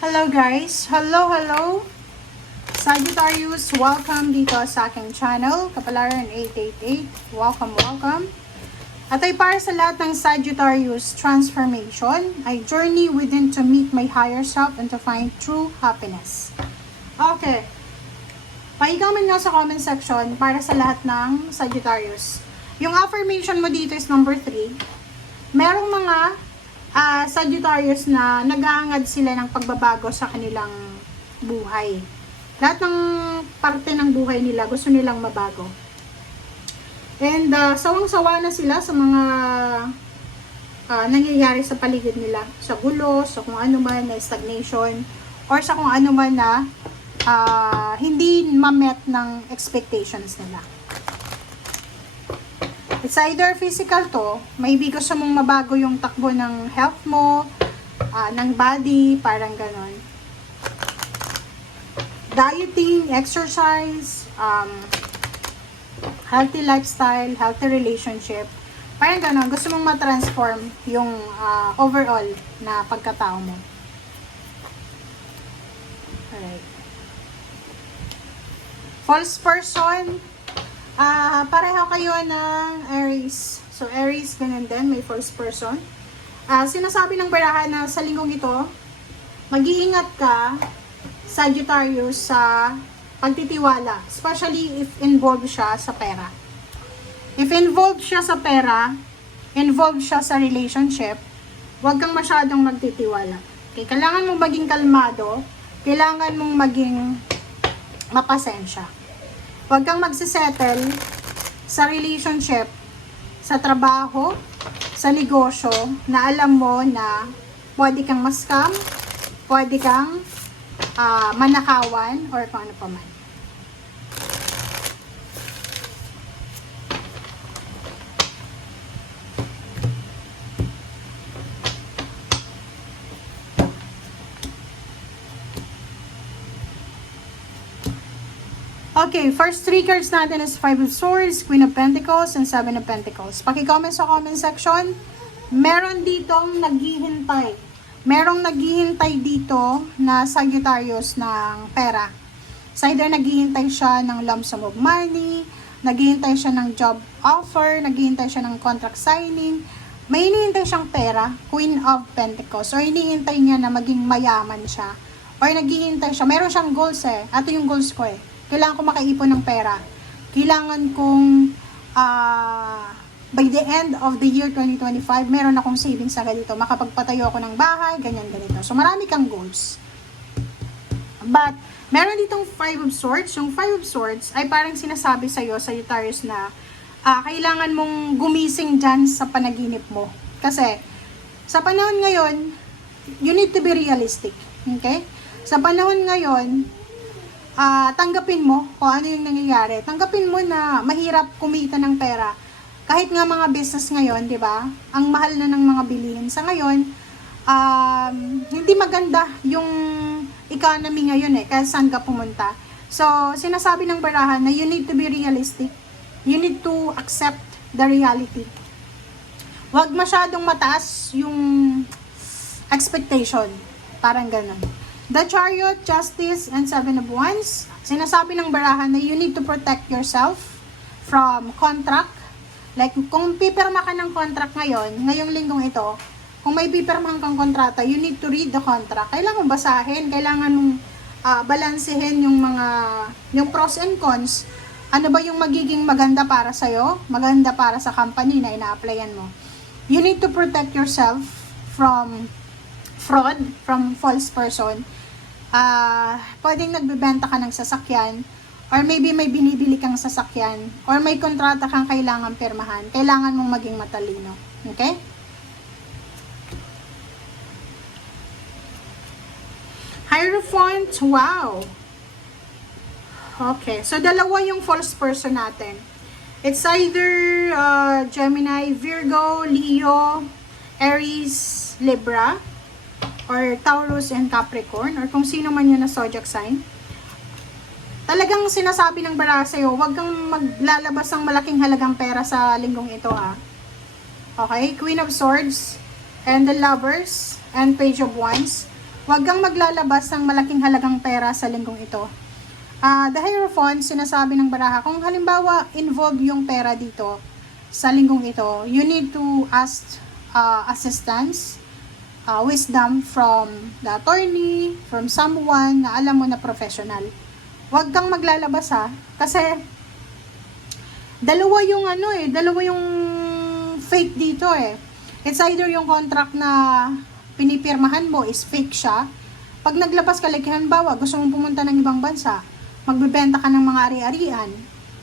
Hello guys! Hello! Sagittarius, welcome dito sa aking channel, Kapalaran 888. Welcome! At ay para sa lahat ng Sagittarius transformation, I journey within to meet my higher self and to find true happiness. Okay. Paikaman nga sa comment section para sa lahat ng Sagittarius. Yung affirmation mo dito is number 3. Merong mga Sagittarius na nag-aangad sila ng pagbabago sa kanilang buhay. Lahat ng parte ng buhay nila gusto nilang mabago. And sawang-sawa na sila sa mga nangyayari sa paligid nila. Sa gulo, sa kung ano man na stagnation, or sa kung ano man na hindi ma-met ng expectations nila. It's either physical to, maybe gusto mong mabago yung takbo ng health mo, ng body, parang ganon. Dieting, exercise, healthy lifestyle, healthy relationship, parang ganon. Gusto mong ma-transform yung overall na pagkatao mo. Alright. False person, pareho kayo ng Aries. So, Aries, ganun din, may false person. Sinasabi ng barahan na sa linggong ito, mag-iingat ka, Sagittarius, sa pagtitiwala. Especially if involved siya sa pera. If involved siya sa pera, involved siya sa relationship, huwag kang masyadong magtitiwala. Okay? Kailangan mong maging kalmado, kailangan mong maging mapasensya. Huwag kang magsisettle sa relationship, sa trabaho, sa negosyo, na alam mo na pwede kang ma-scam, pwede kang manakawan, or kung ano pa man. Okay, first 3 cards natin is 5 of Swords, Queen of Pentacles, and 7 of Pentacles. Paki-comment sa comment section. Meron ditong naghihintay. Merong naghihintay dito na Sagittarius ng pera. So either naghihintay siya ng lump sum of money, naghihintay siya ng job offer, naghihintay siya ng contract signing. May hinihintay siyang pera, Queen of Pentacles. Or hinihintay niya na maging mayaman siya. Or naghihintay siya. Meron siyang goals eh. Ito yung goals ko eh. Kailangan ko makaipon ng pera. Kailangan kong by the end of the year 2025, meron akong savings agad dito. Makapagpatayo ako ng bahay, ganyan-ganito. So, marami kang goals. But, meron ditong 5 of Swords. Yung 5 of Swords ay parang sinasabi sa'yo, Sagittarius, na kailangan mong gumising dyan sa panaginip mo. Kasi, sa panahon ngayon, you need to be realistic. Okay? Sa panahon ngayon, tanggapin mo kung ano yung nangyayari. Tanggapin mo na mahirap kumita ng pera. Kahit nga mga business ngayon, di ba? Ang mahal na ng mga bilihin. Sa ngayon, hindi maganda yung economy ngayon eh. Kaya saan ka pumunta. So, sinasabi ng barahan na you need to be realistic. You need to accept the reality. Huwag masyadong mataas yung expectation. Parang ganun. The Chariot, Justice, and 7 of Wands. Sinasabi ng barahan na you need to protect yourself from contract. Like, kung pipirma ka ng contract ngayon, ngayong linggong ito, kung may pipirmahan kang kontrata, you need to read the contract. Kailangan mong basahin, kailangan mong balansehin yung pros and cons. Ano ba yung magiging maganda para sa'yo, maganda para sa company na ina-applyan mo. You need to protect yourself from fraud, from false person. Pwedeng nagbebenta ka ng sasakyan, or maybe may binibili kang sasakyan, or may kontrata kang kailangan pirmahan. Kailangan mong maging matalino. Okay? Hierophant, wow! Okay, so dalawa yung false person natin. It's either Gemini, Virgo, Leo, Aries, Libra, or Taurus and Capricorn, or kung sino man yun na zodiac sign. Talagang sinasabi ng baraha sa'yo, huwag kang maglalabas ng malaking halagang pera sa linggong ito ha. Okay, Queen of Swords, and the Lovers, and Page of Wands. Huwag kang maglalabas ng malaking halagang pera sa linggong ito. The Hierophant, sinasabi ng baraha, kung halimbawa involved yung pera dito sa linggong ito, you need to ask assistance, wisdom from the attorney, from someone na alam mo na professional. Huwag kang maglalabas kasi dalawa yung fake dito eh. It's either yung contract na pinipirmahan mo is fake siya. Pag naglabas ka, like halimbawa, gusto mong pumunta ng ibang bansa, magbebenta ka ng mga ari-arian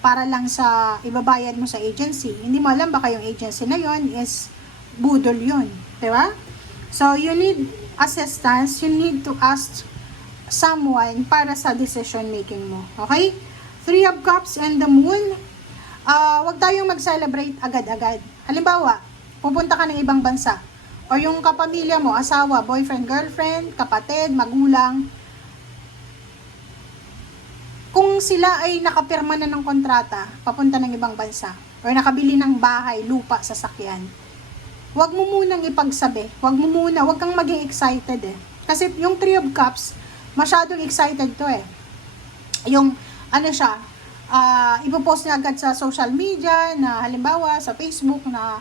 para lang sa ibabayad mo sa agency. Hindi mo alam baka yung agency na yon is budol yun. Diba? So, you need assistance. You need to ask someone para sa decision making mo. Okay? Three of Cups and the Moon. Huwag tayong mag-celebrate agad-agad. Halimbawa, pupunta ka ng ibang bansa. O yung kapamilya mo, asawa, boyfriend, girlfriend, kapatid, magulang. Kung sila ay nakapirma na ng kontrata, papunta ng ibang bansa, o nakabili ng bahay, lupa, sasakyan, huwag mo munang ipagsabi. Huwag kang maging excited eh. Kasi yung Three of Cups, masyadong excited to eh. Yung, ipopost niya agad sa social media, na halimbawa sa Facebook, na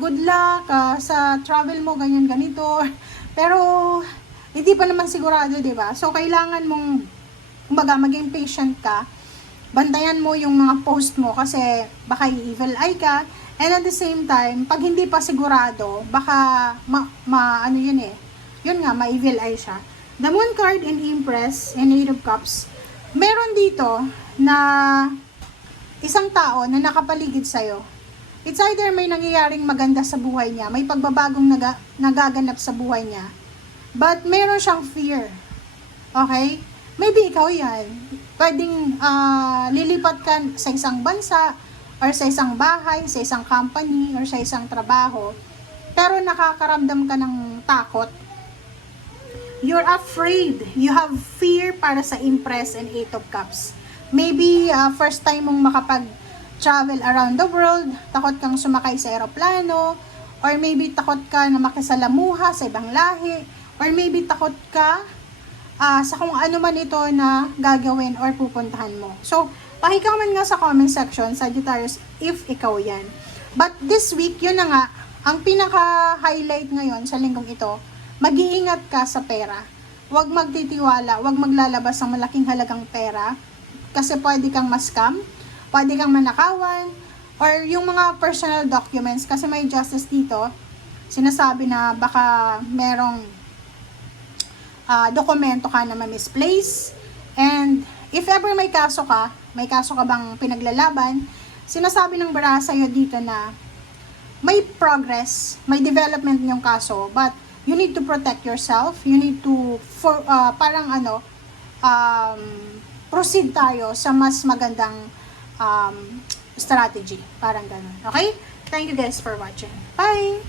good luck sa travel mo, ganito. Pero, hindi pa naman sigurado, di ba? So, kailangan mong, kumbaga, maging patient ka. Bantayan mo yung mga post mo kasi baka evil eye ka. And at the same time, pag hindi pa sigurado, baka, yun nga, ma-evil eye siya. The Moon card in Empress and Eight of Cups, meron dito na isang tao na nakapaligid sa'yo. It's either may nangyayaring maganda sa buhay niya, may pagbabagong nagaganap sa buhay niya, but meron siyang fear. Okay? Maybe ikaw yan. Pwedeng lilipat ka sa isang bansa, or sa isang bahay, sa isang company, or sa isang trabaho, pero nakakaramdam ka ng takot. You're afraid. You have fear para sa Empress and Eight of Cups. Maybe first time mong makapag-travel around the world, takot kang sumakay sa eroplano, or maybe takot ka na makisalamuha sa ibang lahi, or maybe takot ka sa kung ano man ito na gagawin or pupuntahan mo. So, paki-comment nga sa comment section, Sagittarius, if ikaw yan. But this week, yun na nga, ang pinaka-highlight ngayon sa linggong ito, mag-iingat ka sa pera. Huwag magtitiwala, huwag maglalabas ng malaking halagang pera, kasi pwede kang ma-scam, pwede kang manakawan, or yung mga personal documents, kasi may justice dito, sinasabi na baka merong dokumento ka na ma-misplace, and if ever may kaso ka bang pinaglalaban, sinasabi ng baraha sa'yo dito na may progress, may development yung kaso, but you need to protect yourself, you need to, proceed tayo sa mas magandang strategy. Parang ganun. Okay? Thank you guys for watching. Bye!